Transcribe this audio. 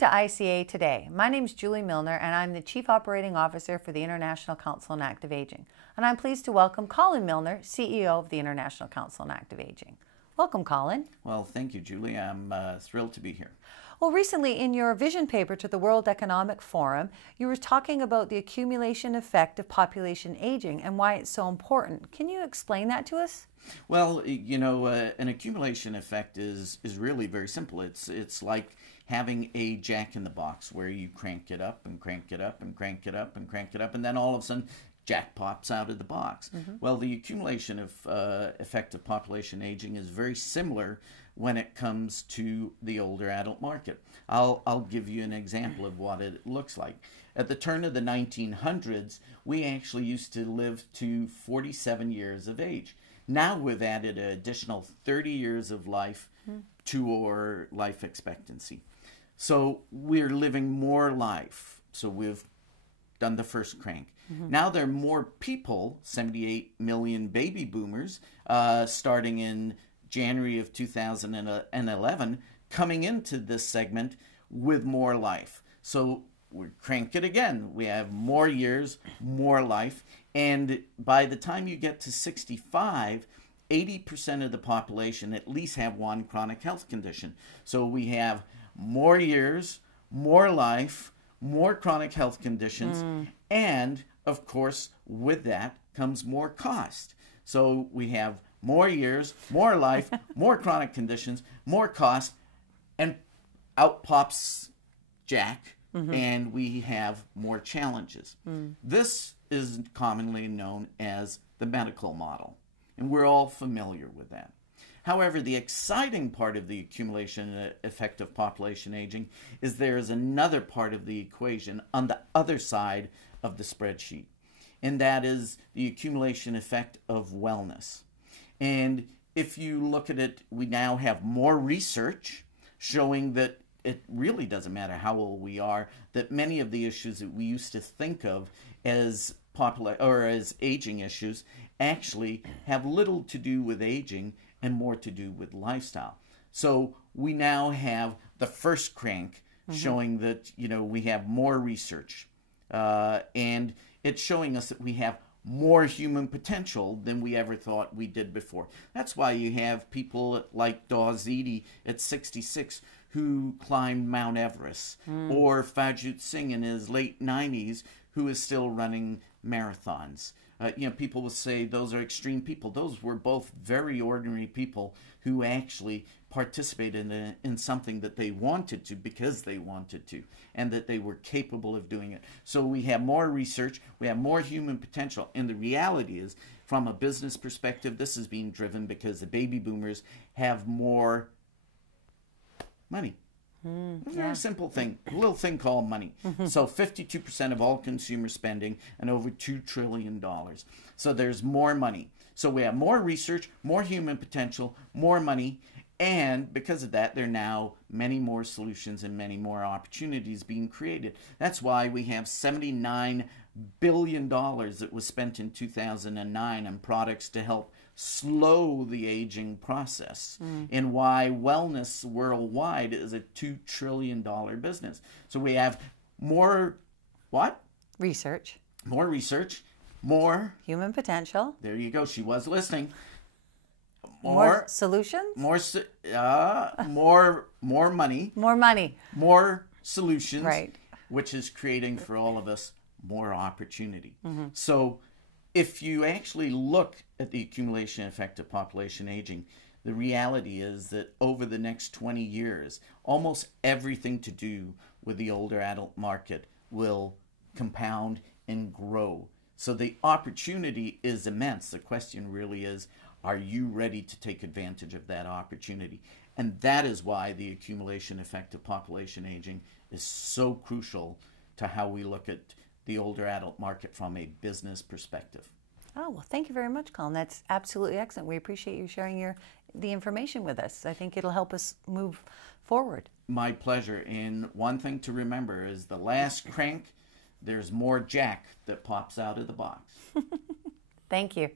Welcome to ICA Today. My name is Julie Milner and I'm the Chief Operating Officer for the International Council on Active Aging. And I'm pleased to welcome Colin Milner, CEO of the International Council on Active Aging. Welcome, Colin. Well, thank you, Julie. I'm thrilled to be here. Well, recently in your vision paper to the World Economic Forum, you were talking about the accumulation effect of population aging and why it's so important. Can you explain that to us? Well, you know, an accumulation effect is really very simple. It's like having a jack in the box where you crank it up and crank it up and crank it up and crank it up, and then all of a sudden jack pops out of the box. Well, the accumulation effect of population aging is very similar when it comes to the older adult market. I'll give you an example of what it looks like. At the turn of the 1900s, we actually used to live to 47 years of age. Now we've added an additional 30 years of life to our life expectancy. So we're living more life. So we've done the first crank. Now there are more people, 78 million baby boomers, starting in January of 2011, coming into this segment with more life. So we crank it again. We have more years, more life. And by the time you get to 65, 80% of the population at least have one chronic health condition. So we have more years, more life, more chronic health conditions, and of course, with that comes more cost. So we have more years, more life, more chronic conditions, more cost, and out pops Jack, and we have more challenges. This is commonly known as the medical model, and we're all familiar with that. However, the exciting part of the accumulation effect of population aging is there is another part of the equation on the other side of the spreadsheet, and that is the accumulation effect of wellness. And if you look at it, we now have more research showing that it really doesn't matter how old we are, that many of the issues that we used to think of as as aging issues actually have little to do with aging and more to do with lifestyle. So we now have the first crank showing that, you know, we have more research, and it's showing us that we have more human potential than we ever thought we did before. That's why you have people like Dawes Edie at 66 who climbed Mount Everest, or Fajit Singh in his late 90s who is still running marathons. You know, people will say those are extreme people. Those were both very ordinary people who actually participated in something that they wanted to because they wanted to, and that they were capable of doing it. So we have more research, we have more human potential, and the reality is, from a business perspective, this is being driven because the baby boomers have more money. It's a very simple thing, a little thing called money. So 52% of all consumer spending and over $2 trillion. So there's more money. So we have more research, more human potential, more money, and because of that, there are now many more solutions and many more opportunities being created. That's why we have $79 billion that was spent in 2009 on products to help slow the aging process, and why wellness worldwide is a $2 trillion business. So we have more, what? Research. More research, more Human potential. There you go. She was listening. More solutions. More money. More money. More solutions. Right. Which is creating for all of us more opportunity. So if you actually look at the accumulation effect of population aging, the reality is that over the next 20 years, almost everything to do with the older adult market will compound and grow. So the opportunity is immense. The question really is, are you ready to take advantage of that opportunity? And that is why the accumulation effect of population aging is so crucial to how we look at the older adult market from a business perspective. Oh, well, thank you very much, Colin. That's absolutely excellent. We appreciate you sharing the information with us. I think it'll help us move forward. My pleasure. And one thing to remember is the last crank, there's more Jack that pops out of the box. Thank you.